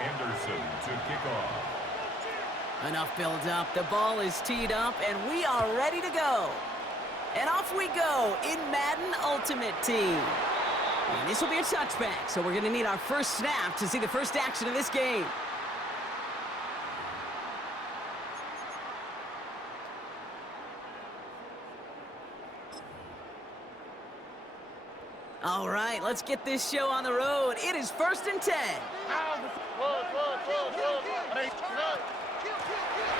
Anderson to kick off. Enough build up. The ball is teed up, and we are ready to go. And off we go in Madden Ultimate Team. And this will be a touchback, so we're going to need our first snap to see the first action of this game. All right, let's get this show on the road. It is 1st and 10.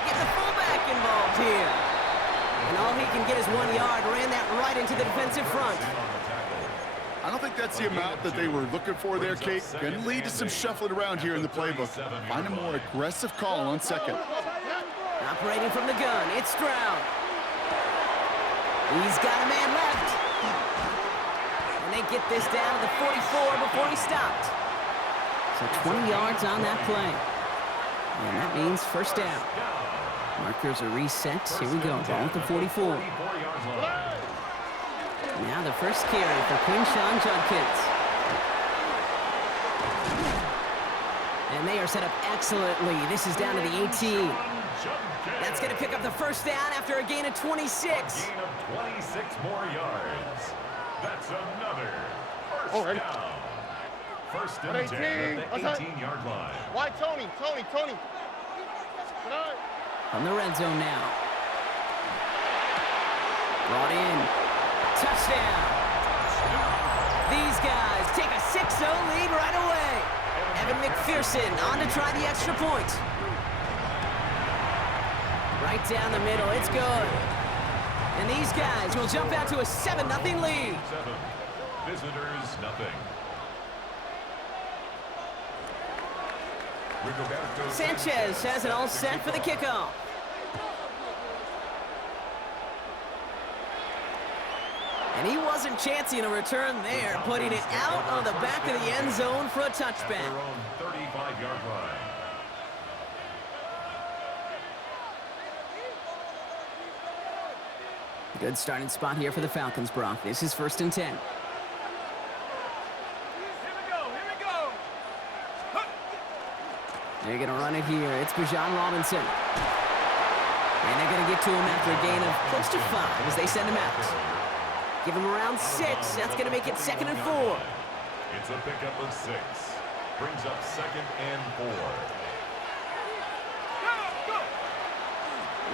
Get the fullback involved here. And all he can get is 1 yard. Ran that right into the defensive front. I don't think that's the amount that they were looking for there, Kate. Going to lead to some shuffling around here in the playbook. Find a more aggressive call on second. Operating from the gun, it's Stroud. He's got a man left. And they get this down to the 44 before he stopped. So 20 yards on that play. And that means first down. Markers are reset. Here we go. Ball at the 44. Now the first carry for Quinshawn Judkins. And they are set up excellently. This is down to the 18. That's going to pick up the first down after a gain of 26. A gain of 26 more yards. That's another first down. First and 10 at the 18-yard line. Why, Tony? From the red zone now. Brought in. Touchdown. These guys take a 6-0 lead right away. Evan McPherson on to try the extra point. Right down the middle. It's good. And these guys will jump out to a 7-0 lead. 7. Visitors, nothing. Sanchez has it all set for the kickoff. And he wasn't chancing a return there, putting it out on the back of the end zone for a touchback. Their own 35-yard line. Good starting spot here for the Falcons, Brock. This is 1st and 10. They're going to run it here. It's Bijan Robinson. And they're going to get to him after a gain of close to 5 as they send him out. Give him around 6. That's going to make it 2nd and 4. It's a pickup of 6. Brings up 2nd and 4.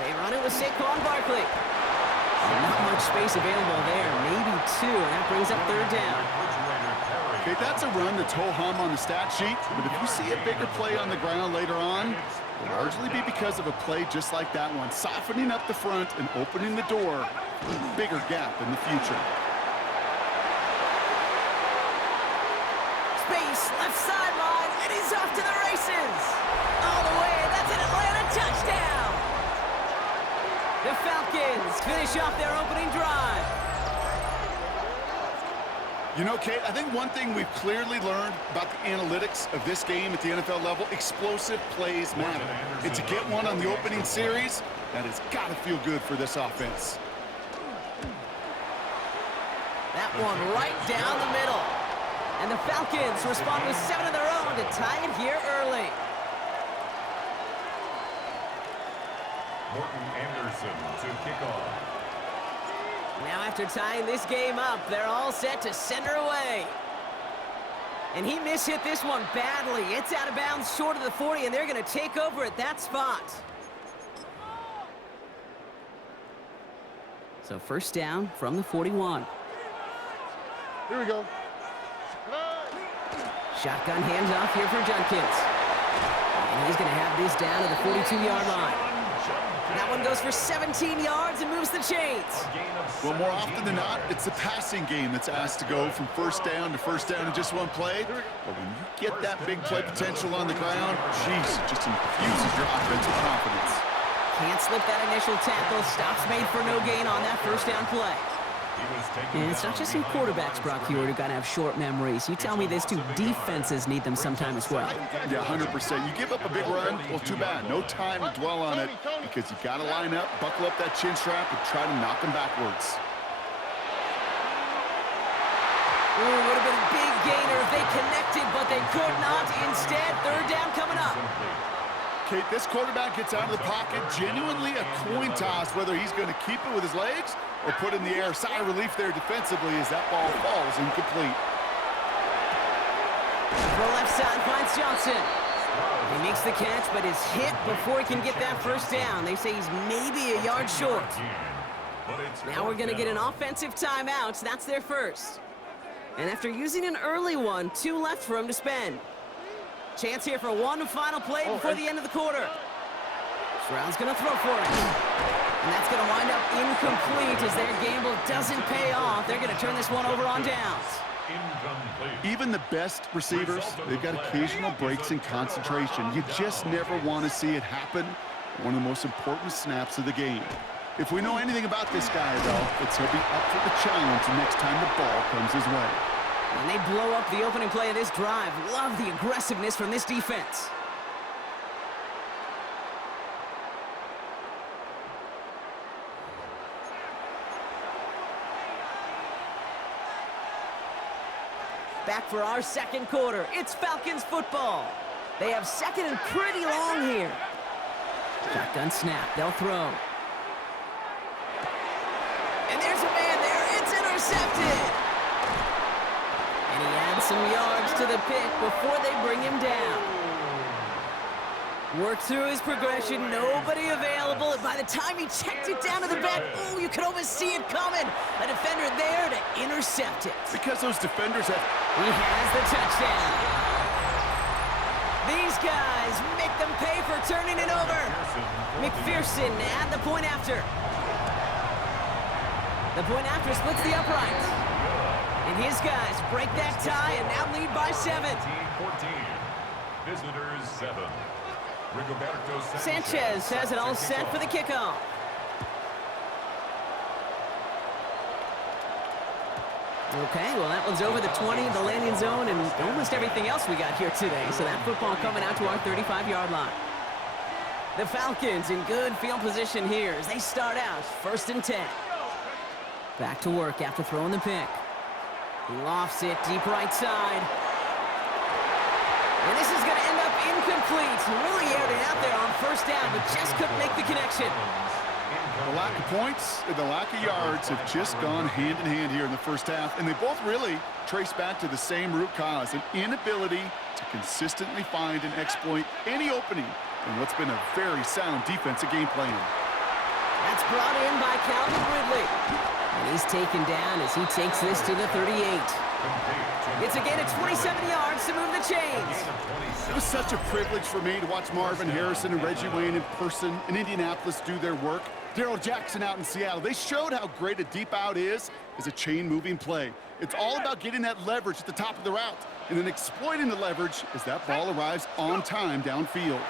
They run it with Saquon Barkley. Not much space available there. Maybe 2, and that brings up 3rd down. Okay, that's a run that's ho-hum on the stat sheet, but if you see a bigger play on the ground later on, it'll largely be because of a play just like that one, softening up the front and opening the door for a bigger gap in the future. Space, left sideline, and he's off to the races. All the way, that's an Atlanta touchdown. The Falcons finish off their opening drive. You know, Kate, I think one thing we've clearly learned about the analytics of this game at the NFL level, explosive plays matter. And to get one on the opening series, that has got to feel good for this offense. That one right down the middle. And the Falcons respond with 7 of their own to tie it here early. Morton Anderson to kick off. Now after tying this game up, they're all set to send her away. And he mishit this one badly. It's out of bounds short of the 40, and they're going to take over at that spot. So first down from the 41. Here we go. Shotgun handoff here for Judkins. And he's going to have this down to the 42-yard line. That one goes for 17 yards and moves the chains. Well, more often than not, it's the passing game that's asked to go from first down in just one play. But when you get that big play potential on the ground, geez, it just infuses your offensive confidence. Can't slip that initial tackle. Stops made for no gain on that first down play. And it's not just some quarterbacks, Brock, who got to have short memories. You tell me this too, defenses need them sometime as well. Yeah, 100%. You give up a big run, well, too bad. No time to dwell on it because you got to line up, buckle up that chin strap, and try to knock them backwards. Ooh, would have been a big gainer if they connected, but they could not. Instead, third down coming up. Kate, this quarterback gets out of the pocket, genuinely a coin toss, whether he's going to keep it with his legs or put it in the air. Sigh of relief there defensively as that ball falls incomplete. For left side finds Johnson. He makes the catch, but is hit before he can get that first down. They say he's maybe a yard short. Now we're going to get an offensive timeout. That's their first. And after using an early one, 2 left for him to spend. Chance here for one final play before the end of the quarter. Stroud's going to throw for it. And that's going to wind up incomplete as their gamble doesn't pay off. They're going to turn this one over on downs. Even the best receivers, they've got occasional breaks in concentration. You just never want to see it happen. One of the most important snaps of the game. If we know anything about this guy, though, it's he'll be up for the challenge next time the ball comes his way. And they blow up the opening play of this drive. Love the aggressiveness from this defense. Back for our second quarter. It's Falcons football. They have second and pretty long here. Shotgun snap. They'll throw. And there's a man there. It's intercepted. And he adds some yards to the pick before they bring him down. Worked through his progression. Nobody available. And by the time he checked it down to the back, oh, you could almost see it coming. A defender there to intercept it. Because those defenders have... He has the touchdown. These guys make them pay for turning it over. McPherson at the point after. The point after splits the upright. And his guys break that tie and now lead by 7. 14. Visitors 7. Rigoberto Sanchez has it all set for the kickoff. Okay, well, that one's over the 20, the landing zone, and almost everything else we got here today. So that football coming out to our 35-yard line. The Falcons in good field position here as they start out 1st and 10. Back to work after throwing the pick. He lofts it deep right side. And this is going to end up incomplete. He really aired it out there on 1st down, but just couldn't make the connection. The lack of points and the lack of yards have just gone hand in hand here in the first half, and they both really trace back to the same root cause, an inability to consistently find and exploit any opening in what's been a very sound defensive game plan. That's brought in by Calvin Ridley. And he's taken down as he takes this to the 38. It's a gain of 27 yards to move the chains. It was such a privilege for me to watch Marvin Harrison and Reggie Wayne in person in Indianapolis do their work. Darrell Jackson out in Seattle. They showed how great a deep out is as a chain-moving play. It's all about getting that leverage at the top of the route and then exploiting the leverage as that ball arrives on time downfield.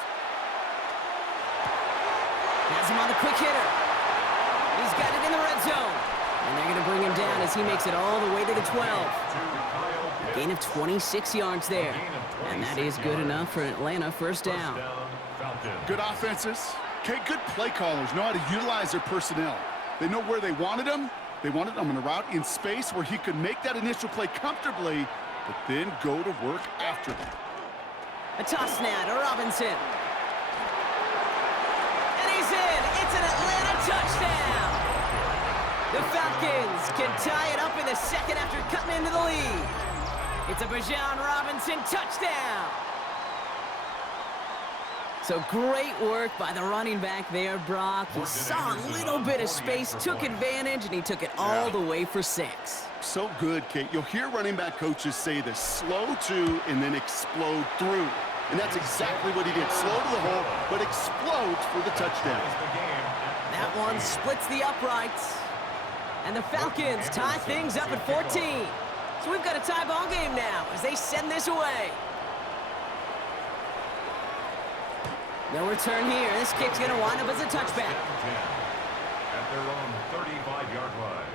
Has him on the quick hitter. He's got it in the red zone. And they're going to bring him down as he makes it all the way to the 12. A gain of 26 yards there. And that is good enough for Atlanta 1st down. Good offenses. Okay, good play callers know how to utilize their personnel. They know where they wanted them. They wanted them on a route in space where he could make that initial play comfortably, but then go to work after them. A toss now to Robinson. And he's in. It's an Atlanta touchdown. The Falcons can tie it up in the second after cutting into the lead. It's a Bijan Robinson touchdown. So great work by the running back there, Brock. He saw a little bit of space, took advantage, and he took it all the way for 6. So good, Kate. You'll hear running back coaches say this: slow to and then explode through. And that's exactly what he did. Slow to the hole, but explodes for the touchdown. That one splits the uprights. And the Falcons tie things up at 14. So we've got a tie ball game now as they send this away. No return here. This kick's going to wind up as a touchback. At their own 35-yard line.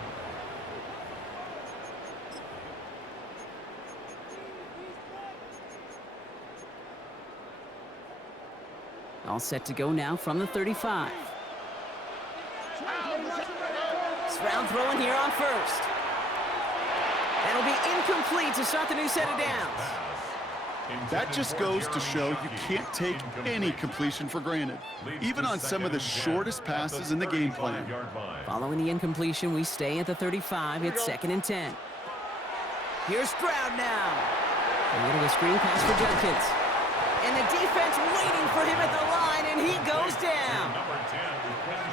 All set to go now from the 35. Stroud throwing here on 1st. That'll be incomplete to start the new set of downs. That just goes to show you can't take any completion for granted, even on some of the shortest passes in the game plan. Following the incompletion, we stay at the 35. It's 2nd and 10. Here's Stroud now. A little screen pass for Jenkins. And the defense waiting for him at the line, and he goes down.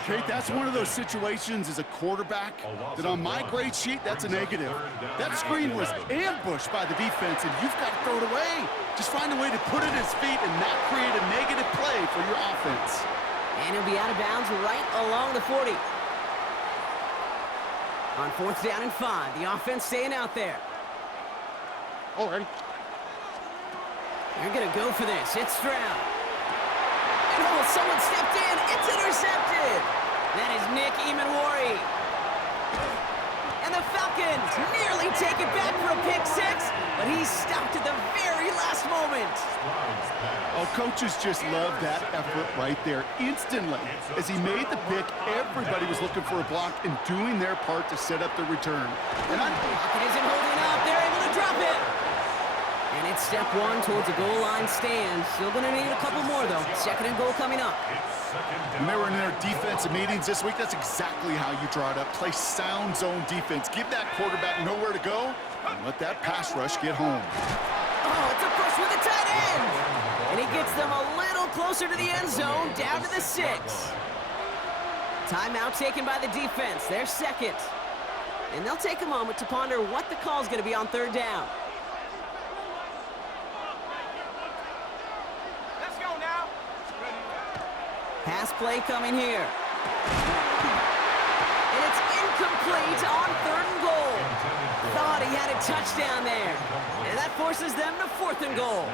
Kate, that's one of those situations as a quarterback that on my grade sheet, that's a negative. That screen was ambushed by the defense, and you've got to throw it away. Just find a way to put it at his feet and not create a negative play for your offense. And he'll be out of bounds right along the 40. On 4th down and 5, the offense staying out there. Already. They're going to go for this. It's Stroud. And oh, someone stepped in. It's intercepted. That is Nick Emanwari. And the Falcons nearly take it back for a pick 6, but he stopped at the very last moment. Oh, coaches just love that effort right there. Instantly, as he made the pick, everybody was looking for a block and doing their part to set up the return. And Pocket isn't holding up. They're able to drop it. And it's step 1 towards a goal line stand. Still going to need a couple more, though. 2nd and goal coming up. When they were in their defensive meetings this week, that's exactly how you draw it up. Play sound zone defense. Give that quarterback nowhere to go and let that pass rush get home. Oh, it's a push with a tight end. And he gets them a little closer to the end zone, down to the 6. Timeout taken by the defense. They're 2nd. And they'll take a moment to ponder what the call is going to be on 3rd down. Pass play coming here. And it's incomplete on 3rd and goal. Thought he had a touchdown there. And that forces them to 4th and goal.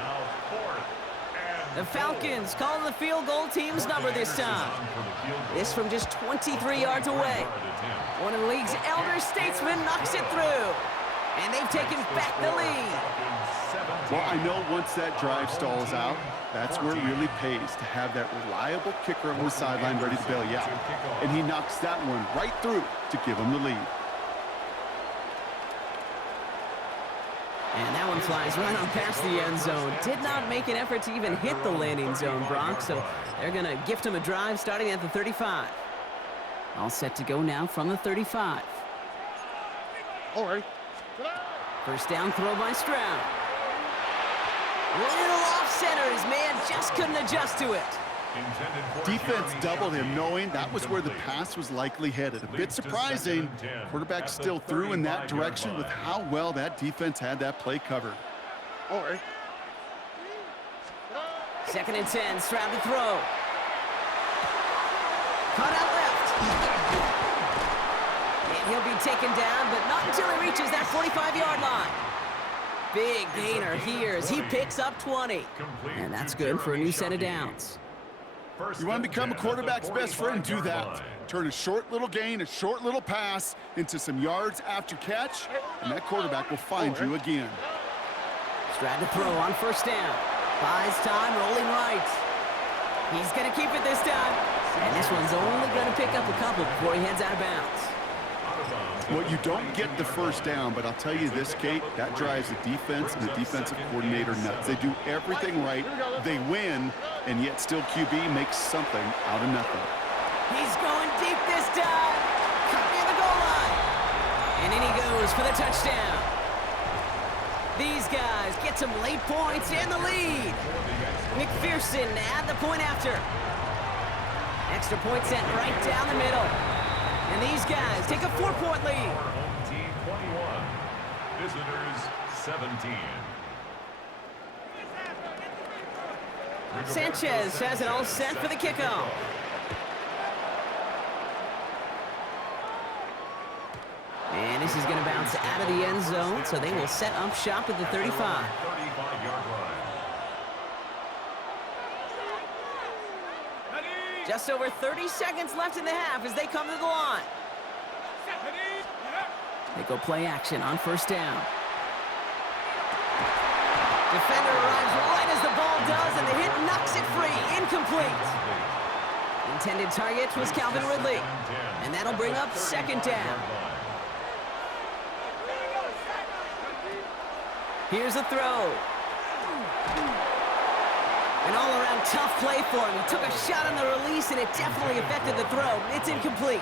The Falcons calling the field goal team's number this time. This from just 23 yards away. One of the league's elder statesmen knocks it through. And they've taken back the lead. Well, I know once that drive stalls out, that's where it really pays to have that reliable kicker on the sideline ready to bail you out. And he knocks that one right through to give him the lead. And that one flies right on past the end zone. Did not make an effort to even hit the landing zone, Brock, so they're going to gift him a drive starting at the 35. All set to go now from the 35. Already. 1st down throw by Stroud. Little off center. His man just couldn't adjust to it. Defense doubled him, knowing that was where the pass was likely headed. A bit surprising. Quarterback still threw in that direction with how well that defense had that play covered. Already. 2nd and 10. Stroud to throw. Cut out left. And he'll be taken down, but not until he reaches that 45-yard line. Big gainer here as he picks up 20. And that's good for a new set of downs. You want to become a quarterback's best friend? Do that. Turn a short little gain, a short little pass into some yards after catch, and that quarterback will find you again. Stroud to throw on 1st down. Buys time, rolling right. He's going to keep it this time. And this one's only going to pick up a couple before he heads out of bounds. Well, you don't get the 1st down, but I'll tell you this, Kate, that drives the defense and the defensive coordinator nuts. They do everything right, they win, and yet still QB makes something out of nothing. He's going deep this time. Cut near the goal line. And in he goes for the touchdown. These guys get some late points and the lead. McPherson at the point after. Extra point sent right down the middle. And these guys take a 4-point lead. Home team 21, visitors 17. Sanchez has it all set for the kickoff. And this is going to bounce out of the end zone, so they will set up shop at the 35. 35-yard line. Just over 30 seconds left in the half as they come to the line. They go play action on 1st down. Defender arrives right as the ball does, and the hit knocks it free. Incomplete. Intended target was Calvin Ridley. And that'll bring up 2nd down. Here's a throw. An all-around tough play for him. He took a shot on the release, and it definitely affected the throw. It's incomplete.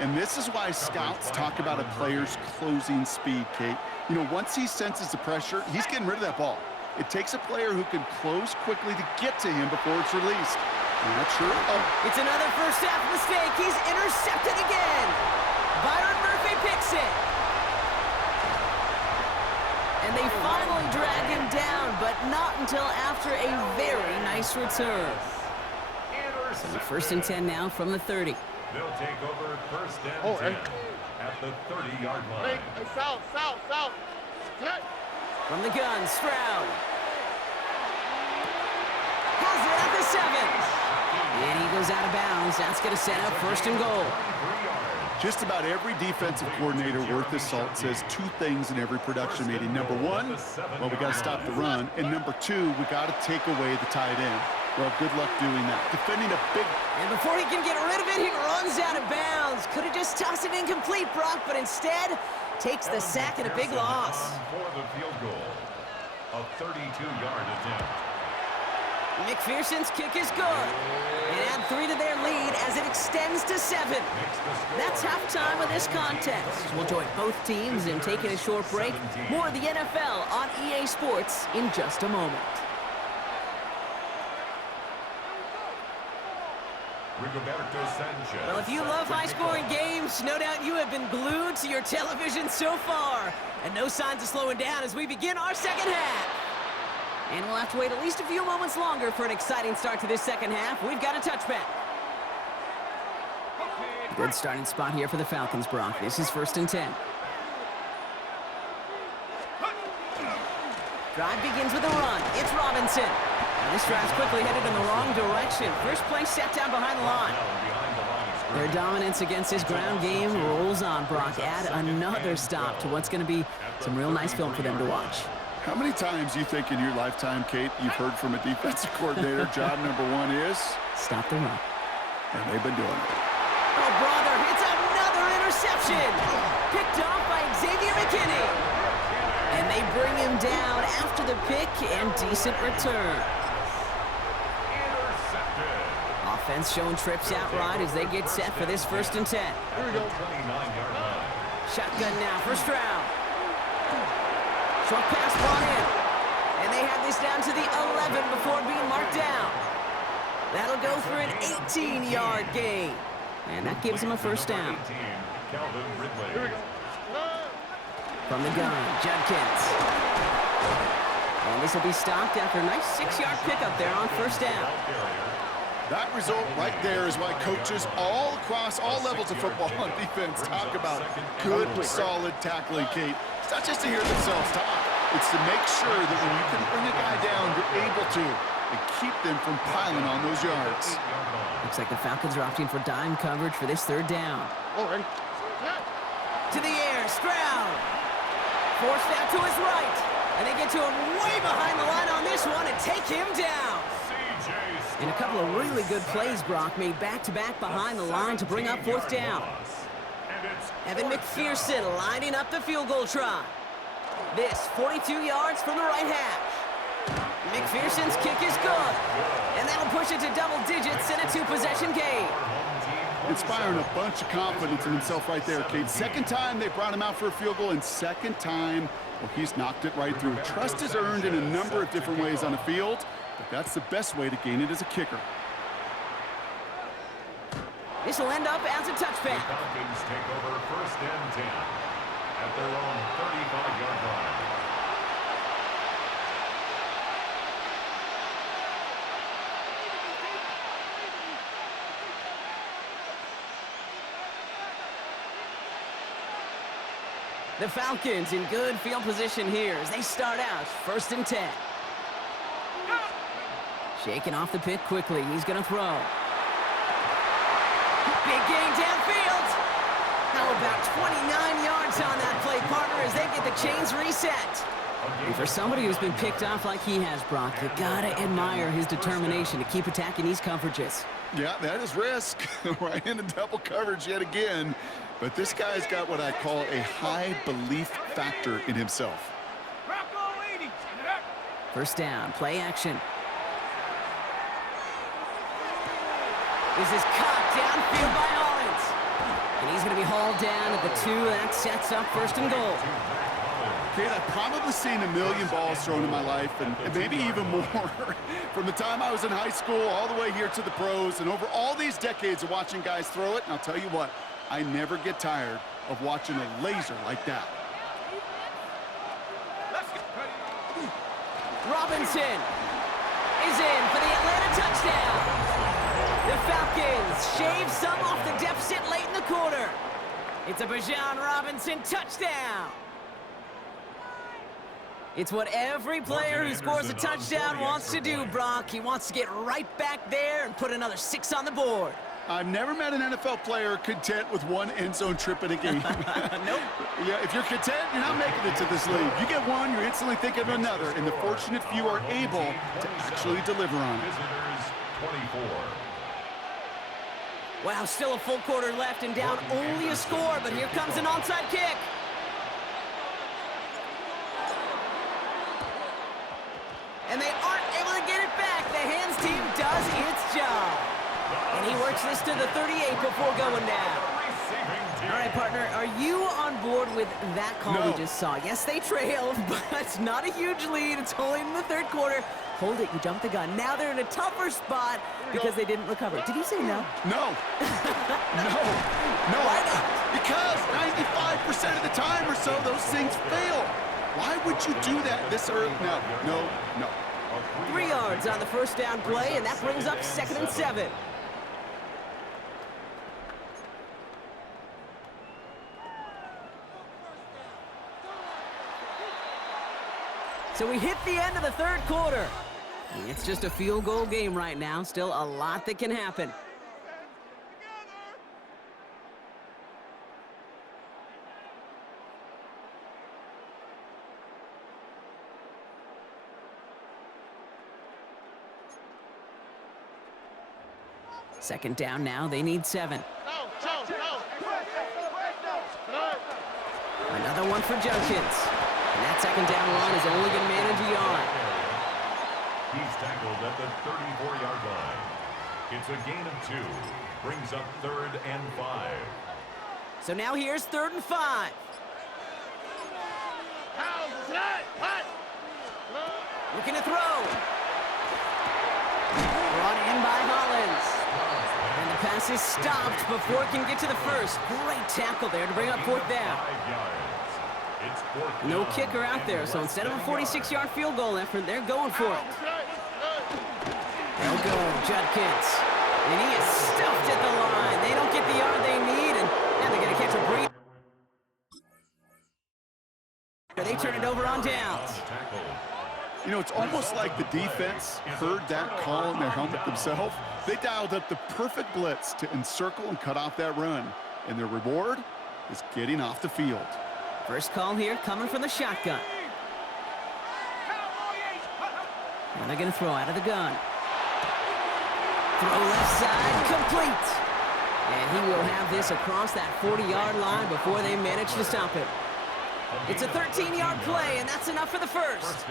And this is why scouts talk about a player's closing speed, Kate. You know, once he senses the pressure, he's getting rid of that ball. It takes a player who can close quickly to get to him before it's released. Not sure. Oh. It's another first half mistake. He's intercepted again. Byron Murphy picks it. And they finally drag him down, but not until after a very nice return. So first and 10 now from the 30. They'll take over first and 10 at the 30-yard line. Hey, south. Cut. From the gun, Stroud. Has it at the 7. And he goes out of bounds. That's going to set up first and goal. Just about every defensive coordinator worth his salt says two things in every production meeting. Number one, well, we got to stop the run. And number two, we got to take away the tight end. Well, good luck doing that. Defending a big... And before he can get rid of it, he runs out of bounds. Could have just tossed it incomplete, Brock, but instead takes the sack and a big loss. For the field goal, a 32-yard attempt. McPherson's kick is good. And add 3 to their lead as it extends to 7. That's halftime of this contest. We'll join both teams in taking a short break. More of the NFL on EA Sports in just a moment. Well, if you love high-scoring games, no doubt you have been glued to your television so far. And no signs of slowing down as we begin our second half. And we'll have to wait at least a few moments longer for an exciting start to this second half. We've got a touchback. Good starting spot here for the Falcons, Brock. This is first and 10. Drive begins with a run. It's Robinson. Now this drive's quickly headed in the wrong direction. First play set down behind the line. Their dominance against this ground game rolls on, Brock. Add another stop to what's going to be some real nice film for them to watch. How many times do you think in your lifetime, Kate, you've heard from a defensive coordinator, job number one is? Stop the run. And they've been doing it. Oh, brother, it's another interception. Picked off by Xavier McKinney. And they bring him down after the pick and decent return. Offense showing trips out right as they get set for this first and 10. Here we go. Shotgun now for Stroud. Short pass brought in. And they have this down to the 11 before being marked down. That'll go for an 18-yard gain. And that gives him a first down. Here we go. From the gun, Judkins. And this will be stopped after a nice 6-yard pickup there on first down. That result right there is why coaches all across all levels of football on defense talk about good, solid tackling, Kate. It's not just to hear themselves talk. It's to make sure that when you can bring a guy down, you're able to and keep them from piling on those yards. Looks like the Falcons are opting for dime coverage for this third down. All right. To the air, Stroud. Forced out to his right. And they get to him way behind the line on this one and take him down. And a couple of really good plays, Brock, made back-to-back behind the line to bring up fourth down. Evan McPherson lining up the field goal try. This 42 yards from the right hash. McPherson's kick is good. And that'll push it to double digits in a 2-possession game. Inspiring a bunch of confidence in himself right there, Kate. Second time they brought him out for a field goal, and second time, well, he's knocked it right through. Trust is earned in a number of different ways on the field, but that's the best way to gain it as a kicker. This will end up as a touchback. The Falcons take over first and 10 at their own 35-yard line. The Falcons in good field position here as they start out first and 10. Shaking off the pick quickly. He's going to throw. Big gain downfield. How about 29 yards on that play, partner, as they get the chains reset. And for somebody who's been picked off like he has, Brock, you got to admire his determination to keep attacking these coverages. Yeah, that is risk. Right into double coverage yet again. But this guy's got what I call a high belief factor in himself. First down, play action. This is caught downfield by Hollins. And he's going to be hauled down at the 2. That sets up first and goal. Kid, I've probably seen a million balls thrown in my life, and maybe even more. From the time I was in high school all the way here to the pros, and over all these decades of watching guys throw it, and I'll tell you what, I never get tired of watching a laser like that. Robinson is in for the Atlanta touchdown. The Falcons shave some off the deficit late in the quarter. It's a Bijan Robinson touchdown. It's what every player who scores a touchdown wants to do, Brock. He wants to get right back there and put another 6 on the board. I've never met an NFL player content with one end zone trip in a game. Nope. Yeah, if you're content, you're not making it to this league. You get one, you're instantly thinking of another, and the fortunate few are able to actually deliver on it. Visitors 24. Wow, still a full quarter left and down only a score, but here comes an onside kick. And they aren't able to get it back. The hands team does its job. And he works this to the 38 before going down. All right, partner, are you on board with that call we just saw? Yes, they trailed, but it's not a huge lead. It's only in the third quarter. Hold it, you jumped the gun. Now they're in a tougher spot because they didn't recover. Did you say no? No. No. Why not? Because 95% of the time or so, those things fail. Why would you do that this early? No. 3 yards on the first down play, and that brings up 2nd and 7. So we hit the end of the third quarter. It's just a field goal game right now. Still a lot that can happen. Second down now. They need 7. Another one for Junkins. And that second down run is only going to manage a yard. He's tackled at the 34-yard line. It's a gain of 2. Brings up 3rd and 5. So now here's 3rd and 5. Looking to throw. Brought in by Hollins. And the pass is stopped before it can get to the first. Great tackle there to bring up 4th down. No kicker out there, so instead of a 46-yard field goal effort, they're going for it. They'll go, Judkins. And he is stuffed at the line. They don't get the yard they need, and now they're going to catch a breather. They turn it over on downs. You know, it's almost like the defense heard that call in their helmet themselves. They dialed up the perfect blitz to encircle and cut off that run. And their reward is getting off the field. First call here coming from the shotgun. And they're going to throw out of the gun. Throw left side, complete. And he will have this across that 40-yard line before they manage to stop it. It's a 13-yard play, and that's enough for the first.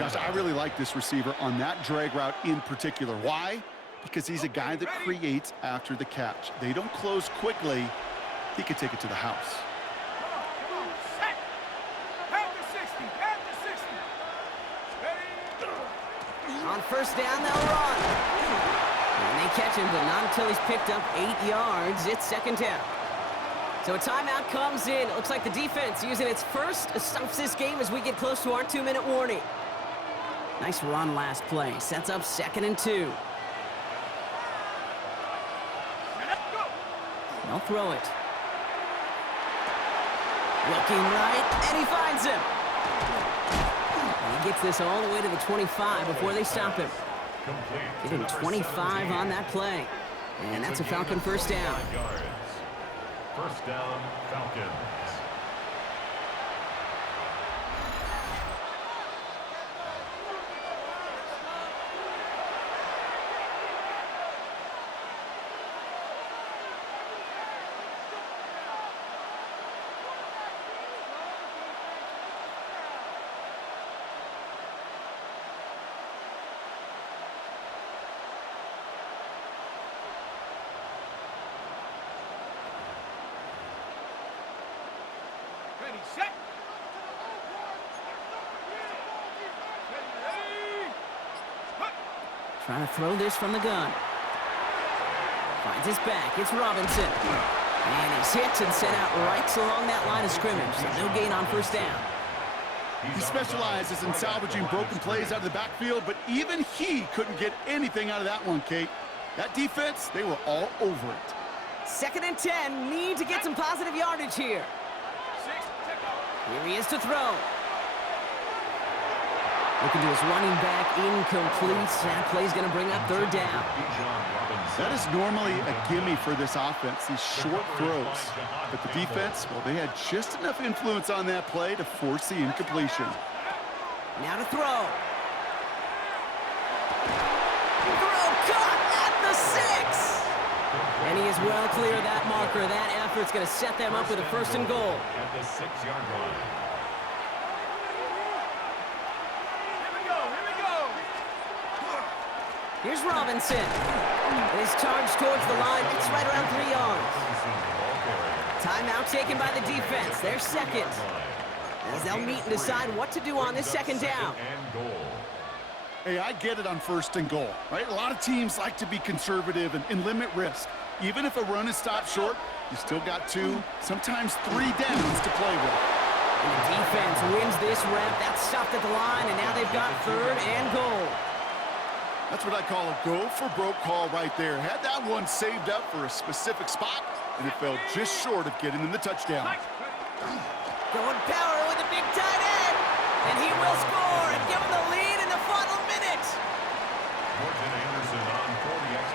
Gosh, I really like this receiver on that drag route in particular. Why? Because he's a guy that creates after the catch. They don't close quickly. He could take it to the house. On first down, they'll run. And they catch him, but not until he's picked up 8 yards. It's 2nd down. So a timeout comes in. It looks like the defense using its first stops this game as we get close to our 2-minute warning. Nice run last play. Sets up 2nd and 2. They'll throw it. Looking right, and he finds him. And he gets this all the way to the 25 before they stop him. Getting 25 on that play. And that's a Falcon first down. First down, Falcons. Ready, set. Trying to throw this from the gun. Finds his back. It's Robinson. And he's hit and sent out right along that line of scrimmage. So no gain on first down. He specializes in salvaging broken plays out of the backfield, but even he couldn't get anything out of that one, Kate. That defense, they were all over it. 2nd and 10. Need to get some positive yardage here. Here he is to throw. Looking to his running back, incomplete. That play's going to bring up 3rd down. That is normally a gimme for this offense, these short throws. But the defense, well, they had just enough influence on that play to force the incompletion. Now to throw. Throw caught at the 6. And he is well clear of that marker. That effort's going to set them up with a 1st and goal. At the 6-yard line. Here's Robinson. His charge towards the line. It's right around 3 yards. Timeout taken by the defense. They're second. As they'll meet and decide what to do on this 2nd down. Hey, I get it on 1st and goal, right? A lot of teams like to be conservative and limit risk. Even if a run is stopped short, you still got 2, sometimes 3 downs to play with. And the defense wins this rep. That's stopped at the line, and now they've got 3rd and goal. That's what I call a go-for-broke call right there. Had that one saved up for a specific spot, and it fell just short of getting them the touchdown. Going power with a big tight end. And he will score and give them the lead in the final minute.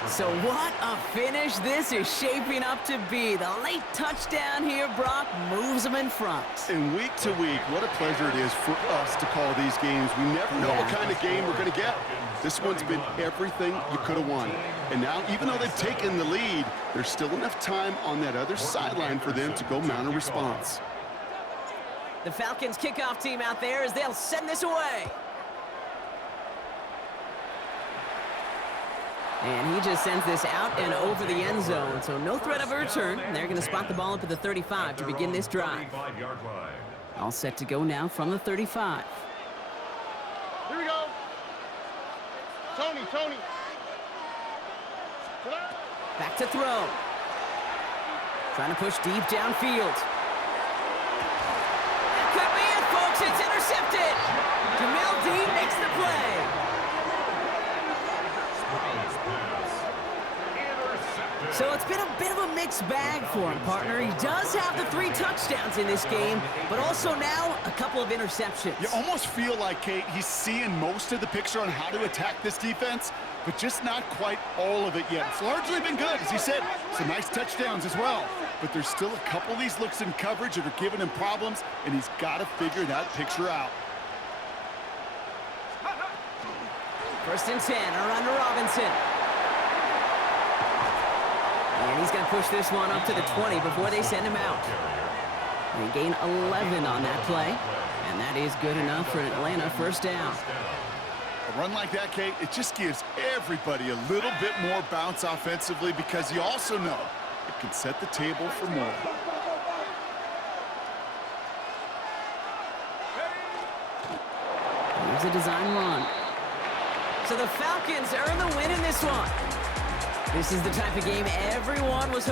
So what a finish this is shaping up to be. The late touchdown here, Brock, moves them in front. And week to week, what a pleasure it is for us to call these games. We never know what kind of game we're going to get. This one's been everything you could have won. And now, even though they've taken the lead, there's still enough time on that other sideline for them to go mount a response. The Falcons kickoff team out there as they'll send this away. And he just sends this out and over the end zone, so no threat of a return. They're going to spot the ball up at the 35 to begin this drive. All set to go now from the 35. Here we go. Tony. Back to throw. Trying to push deep downfield. That could be it, folks. It's intercepted. Jamel Dean makes the play. So it's been a bit of a mixed bag for him, partner. He does have the 3 touchdowns in this game, but also now a couple of interceptions. You almost feel like, Kate, he's seeing most of the picture on how to attack this defense, but just not quite all of it yet. It's largely been good, as he said, some nice touchdowns as well. But there's still a couple of these looks in coverage that are giving him problems, and he's got to figure that picture out. 1st and 10, around to Robinson. And he's going to push this one up to the 20 before they send him out. They gain 11 on that play, and that is good enough for an Atlanta 1st down. A run like that, Kate, it just gives everybody a little bit more bounce offensively because you also know it can set the table for more. Here's a design run. So the Falcons earn the win in this one. This is the type of game everyone was hoping